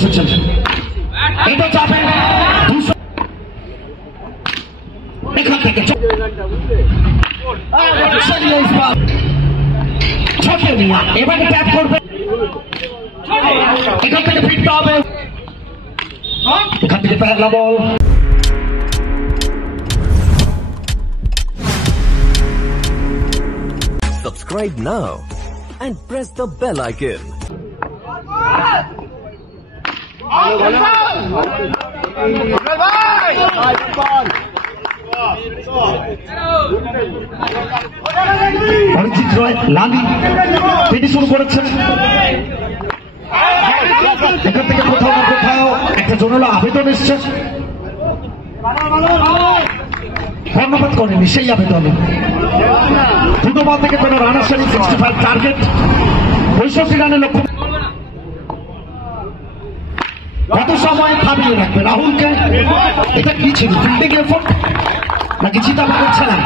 বসেছেন। এটা যাবে এখান থেকে ছোটে নিয়ে এবারে ট্যাপ করবে, এখান থেকে ফিরতে হবে, এখান থেকে পেলা বল। Subscribe now and press the bell icon. Arijit রয় লালি তিনি শুরু করেছেন, এখান থেকে কোথাও না কোথাও একটা জোরালো আবেদন এসছে, ধন্যবাদ করেনি সেই আবেদনে। দুটো বল থেকে কোনো রান আসেনি, 65 টার্গেট, 65 রানের লক্ষ্য। কত সময় থামিয়ে রাখবে রাহুলকে? এটা কি ছিল, ফিল্ডিং এফোর্ট নাকি চিন্তা করছে না?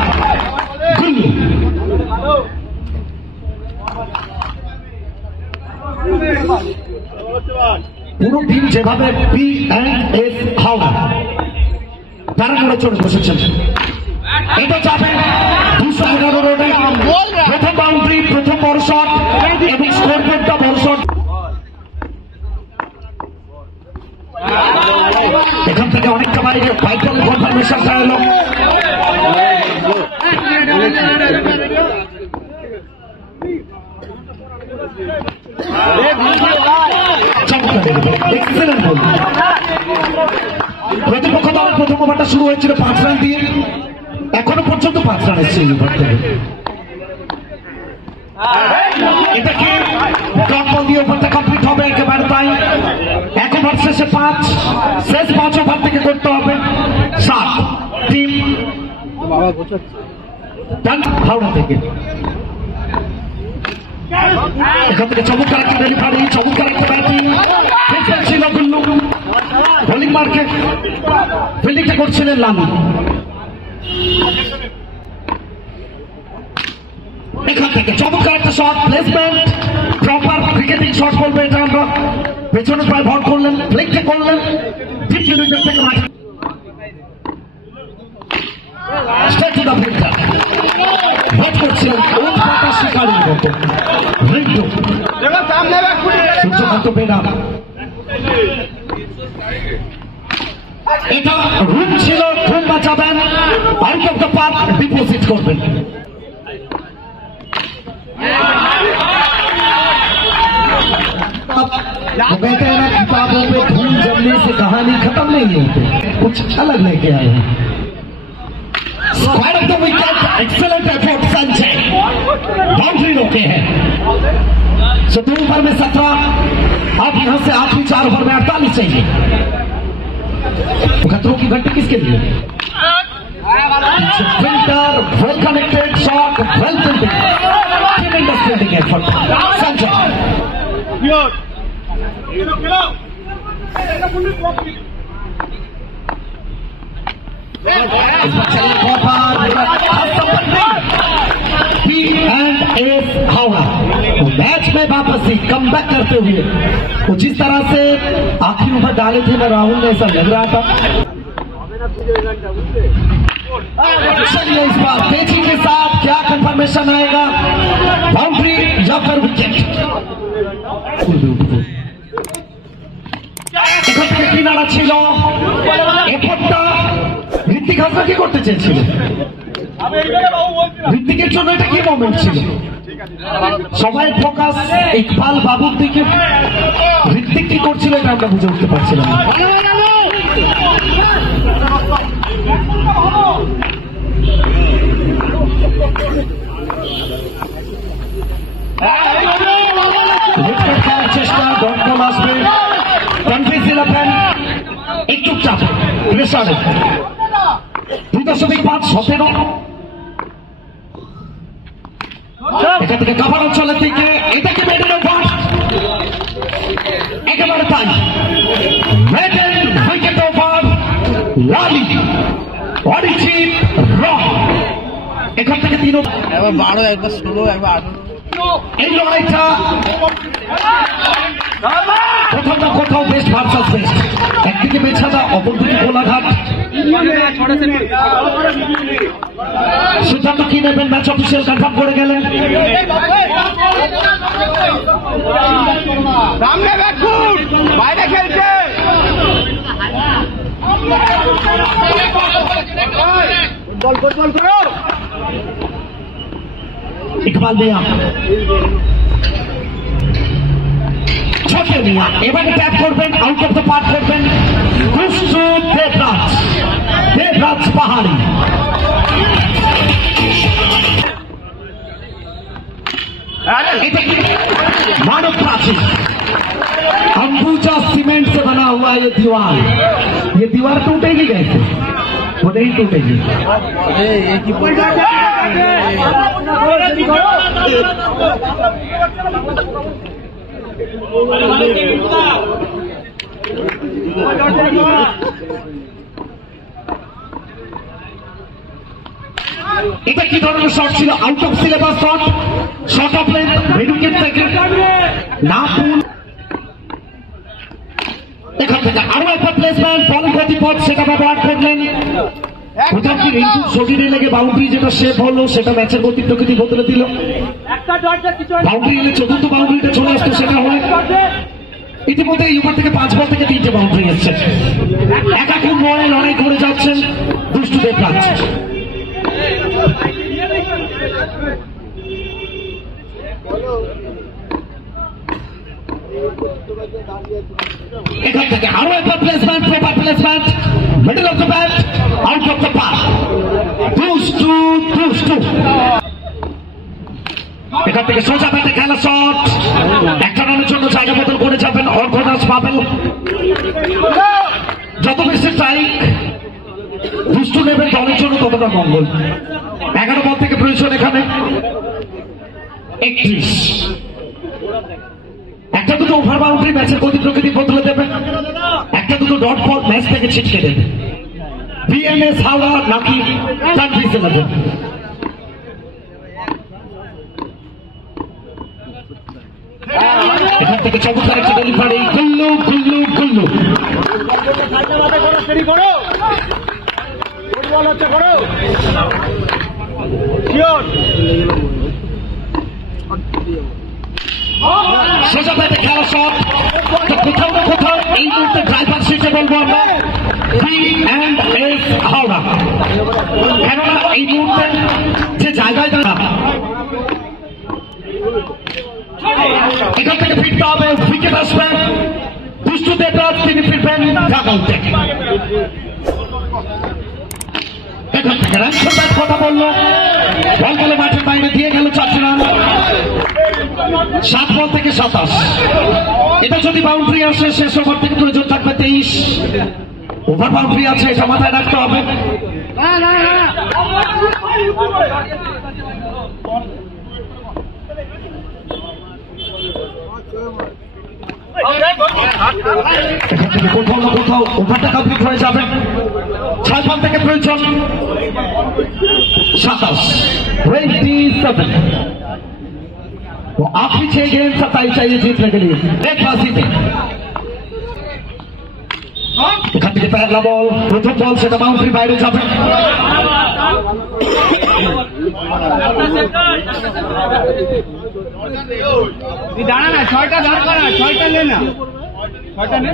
পুরো টিম যেভাবে PNS হাওড়া তারা করে চলে বসেছেন। এটা যাবে 215 রোডে, প্রথম বাউন্ডারি, প্রথম বড় শট এবং স্কোরবোর্ডটা বড় শট। এখান থেকে অনেকটা বাইরে ভাইটাল কনফার্মেশন এলো। প্রতিপক্ষ দলের প্রথম ওভারটা শুরু হয়েছিল 5 রান দিয়ে, এখনো পর্যন্ত 5 রান এসছে এই ওভার থেকে। এটাকে ডট বল দিয়ে ওভারটা কমপ্লিট হবে একেবারে, তাই এক ওভার শেষে 5, শেষ 5 ওভার থেকে করতে হবে 7। টিম হাওড়া থেকে এখান থেকে চমৎকার একটা ডেলিভারি, চমৎকার একটা ব্যাটিং ছিল গুল্লু, বোলিং মার্কে ফিল্ডিংটা করছিলেন লালু। এখান থেকে চমৎকার একটা shot, placement proper cricketing shot বলবে এটা আমরা। পেছনে প্রায় ভর করলেন, প্লেটে করলেন, ভট করছিলেন ওর পাতা শিকারির মতো। সূর্যকান্ত বেড়া, এটা রুম ছিল, রুম বাঁচাবেন, out of the park deposit করবেন। कहते हैं ना किताबों पे धूल जमने से कहानी खत्म नहीं होती, कुछ अलग लेके आए हैं। Square of the wicket, excellent effort Sanjay, boundary रोके हैं। सो 2 ओवर में 17, अब यहां से आखिरी 4 ओवर में 48 चाहिए। खतरों की घंटी किसके लिए? Filter, well connected shot, well fielding, ट्रेमेंडस fielding effort Sanjay. PNS Howrah match में वापसी कम बैक करते हुए वो जिस तरह से आखिरी ओवर डाले थे ना राहुल ने, ऐसा लग रहा था। चलिए इस बार तेजी के साथ क्या कंफर्मेशन आएगा, बाउंड्री या फिर विकेट? এখান থেকে কিনারা ছিল, এফোর্টটা ঋত্বিক হাসনা কি করতে চেয়েছিল? ঋত্বিকের জন্য এটা কি মোমেন্ট ছিল? সবাই ফোকাস ইকবাল বাবুর দিকে, ঋত্বিক কি করছিল এটা আমরা বুঝে উঠতে পারছিলাম না। চেষ্টা ডট বল আসবে, কনফিউজ ইলেভেন একটু চাপ প্রেসারে 2.5 17। এখান থেকে কাভার অঞ্চলের দিকে, এটাকে মেডেল ওভার একেবারে তাই, মেডেল উইকেট ওভার লালি অরিজিৎ রয়। এখান থেকে 3 একবার 12, একবার 16, একবার 18। এই লড়াইটা কোথাও না কোথাও বেস্ট ভার্সাস বেস্ট, একদিকে বেছাদা অপরদিকে গোলাঘাট। সিদ্ধান্ত কি নেবেন ম্যাচ অফিসিয়াল কনফার্ম করে গেলেন। সামনে ব্যাকফুট, বাইরে খেলছে। গোল গোল গোল করো। ইকবাল মিয়া, ছোটে মিয়া এবারে ট্যাপ করবেন, আউট অফ দ্য পার্ক করবেন দুষ্টু দেবরাজ, দেবরাজ পাহাড়ি। मानव प्राचीन अंबुजा सीमेंट से बना हुआ ये दीवार टूटेगी कैसे? वो नहीं टूटेगी। এটা কি ধরনের শট ছিল? Out of syllabus shot, shot of length, midwicket থেকে না পুল। এখান থেকে আরো একটা প্লেসমেন্ট, বল গতিপথ সেটা ব্যবহার করলেন। কোথাও কি রিন্টুর শরীরে লেগে বাউন্ডারি যেটা শেপ হলো সেটা ম্যাচের গতি প্রকৃতি বদলে দিল। বাউন্ডারি এলে চতুর্থ বাউন্ডারিটা চলে আসতো, সেটা হয় ইতিমধ্যে এই ওভার থেকে 5 বল থেকে 3টে বাউন্ডারি এসছে। একাকুর বলে লড়াই করে যাচ্ছেন দুষ্টু দেবরাজ। এখান থেকে আরো একটা placement, proper placement, middle of the bat, out of the park, দুষ্টু দুষ্টু। এখান থেকে সোজা ব্যাটে খেলা শট, একটা রানের জন্য জায়গা বদল করে যাবেন অর্ঘনাস পাবেল। যত বেশি স্ট্রাইক দুষ্টু নেবেন দলের জন্য ততটা মঙ্গল। 11 বল থেকে প্রয়োজন এখানে 31। একটা দুটো ওভার বাউন্ডারি ম্যাচের গতি প্রকৃতি বদলে দেবে, একটা দুটো ডট বল ম্যাচ থেকে ছিটকে দেবে। বিএমএস হাওড়া নাকি তানভীর ইলেভেন। এখান থেকে চমৎকার একটা ডেলিভারি, গুল্লু গুল্লু গুল্লু। সোজা ব্যাটে খেলা শট, কোথাও না কোথাও এই মুহূর্তে ড্রাইভার সিটে বলবো আমরা বিএমএস হাওড়া, কেননা এই মুহূর্তে যে জায়গায় দাঁড়া এখান থেকে ফিরতে হবে, উইকেট আসবে দুষ্টু দেবরাজ, তিনি ফিরবেন ডাকআউটে। এখান থেকে রানশট ব্যাট কথা বললো, বল বলে মাঠের বাইরে দিয়ে গেল 4 রান। 7 বল থেকে 27। এটা যদি বাউন্ডারি আসে শেষ ওভার থেকে প্রয়োজন থাকবে 23। ওভার বাউন্ডারি আছে, এটা মাথায় রাখতে হবে। এখান থেকে কোথাও না কোথাও ওভারটা কমপ্লিট হয়ে যাবে। 6 বল থেকে প্রয়োজন 27। वो आखिरी 6 गेंद 27 चाहिए जीतने के लिए देखवासी थे। এখান থেকে পহেলা বল, প্রথম বল সেটা বাউন্ডারি বাইরে যাবে। দাঁড়া না, 6টা দরকার, 6টা নে না, 6টা নে।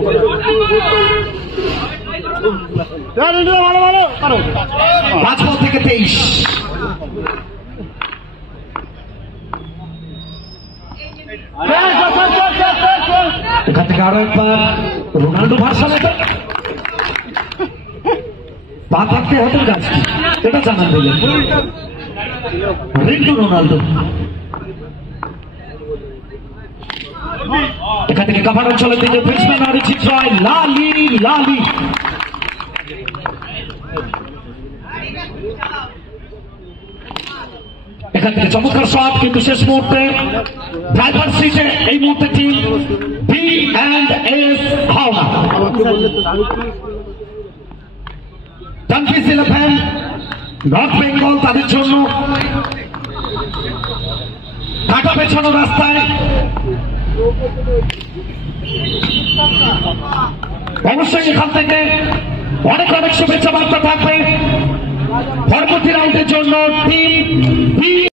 5 বল থেকে 23। এখান থেকে আরো একবার রোনাল্ডো ভার্সন, পা থাকতে হাতের কাজ কি এটা জানান দিলেন রিন্টু রোনাল্ডো। এখান থেকে কাভার অঞ্চলের দিকে ব্যাটসম্যান অরিজিৎ রয়, লালি লালি। এখান থেকে চমৎকার শট, কিন্তু শেষ মুহূর্তে ড্রাইভার সিটে এই মুহূর্তে team BMS Howrah. Tanvir eleven, north Bengal তাদের জন্য কাটা পেছানো রাস্তায় অবশ্যই এখান থেকে অনেক অনেক শুভেচ্ছা বার্তা থাকবে পরবর্তী রাউন্ডের জন্য টিম বি